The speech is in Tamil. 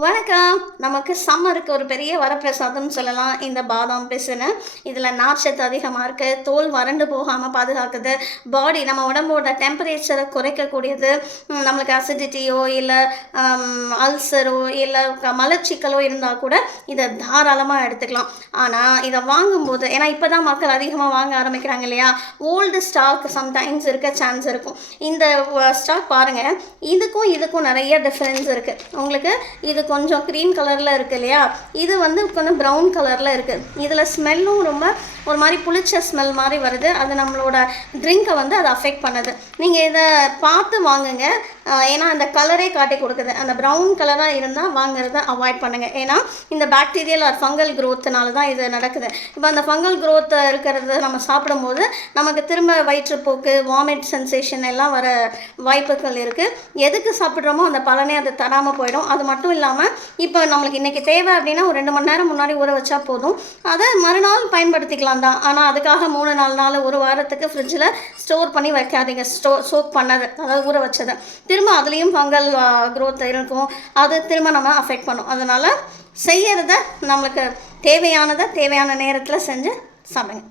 வணக்கம். நமக்கு சம்மருக்கு ஒரு பெரிய வரப்பிரசாதம்னு சொல்லலாம் இந்த பாதாம் பிசின்னு. இதில நார்ச்சத்து அதிகமாக இருக்குது, தோல் வறண்டு போகாமல் பாதுகாக்குது, பாடி நம்ம உடம்போட டெம்பரேச்சரை குறைக்கக்கூடியது, நம்மளுக்கு அசிடிட்டியோ இல்லை அல்சரோ இல்லை மலச்சிக்கலோ இருந்தால் கூட இதை தாராளமாக எடுத்துக்கலாம். ஆனால் இதை வாங்கும்போது ஏன்னா இப்போ தான் மக்கள் அதிகமாக வாங்க ஆரம்பிக்கிறாங்க இல்லையா, ஓல்டு ஸ்டாக் சம்டைம்ஸ் இருக்க சான்ஸ் இருக்கும். இந்த ஸ்டாக் பாருங்கள், இதுக்கும் நிறைய டிஃப்ரென்ஸ் இருக்குது. உங்களுக்கு இது கொஞ்சம் க்ரீன் கலரில் இருக்குது இல்லையா, இது கொஞ்சம் ப்ரௌன் கலரில் இருக்குது. இதில் ஸ்மெல்லும் ரொம்ப ஒரு மாதிரி புளிச்ச ஸ்மெல் மாதிரி வருது. அது நம்மளோட ட்ரிங்கை அது அஃபெக்ட் பண்ணுது. நீங்கள் இதை பார்த்து வாங்குங்க, ஏன்னா அந்த கலரே காட்டி கொடுக்குது. அந்த ப்ரௌன் கலராக இருந்தால் வாங்குறத அவாய்ட் பண்ணுங்கள். ஏன்னா இந்த பாக்டீரியல் ஆர் ஃபங்கல் க்ரோத்னால தான் இது நடக்குது. இப்போ அந்த ஃபங்கல் க்ரோத் இருக்கிறத நம்ம சாப்பிடும்போது நமக்கு திரும்ப வயிற்றுப்போக்கு, வாமிட் சென்சேஷன் எல்லாம் வர வாய்ப்புகள் இருக்குது. எதுக்கு சாப்பிட்றோமோ அந்த பலனே அது தராமல் போயிடும். அது மட்டும் இல்லாமல் இப்போ நம்மளுக்கு இன்றைக்கி தேவை அப்படின்னா ஒரு 2 மணி நேரம் முன்னாடி ஊற வச்சா போதும், அதை மறுநாள் பயன்படுத்திக்கலாம் தான். ஆனால் அதுக்காக 3-4 நாள், ஒரு வாரத்துக்கு ஃப்ரிட்ஜில் ஸ்டோர் பண்ணி வைக்காதீங்க. சோக் பண்ணது, அதாவது ஊற வச்சதை திரும்ப அதுலேயும் ஃபங்கல் க்ரோத் இருக்கும், அது திரும்ப நம்ம அஃபெக்ட் பண்ணும். அதனால் செய்யறத நம்மளுக்கு தேவையான நேரத்தில் செஞ்சு சாப்பிடுங்க.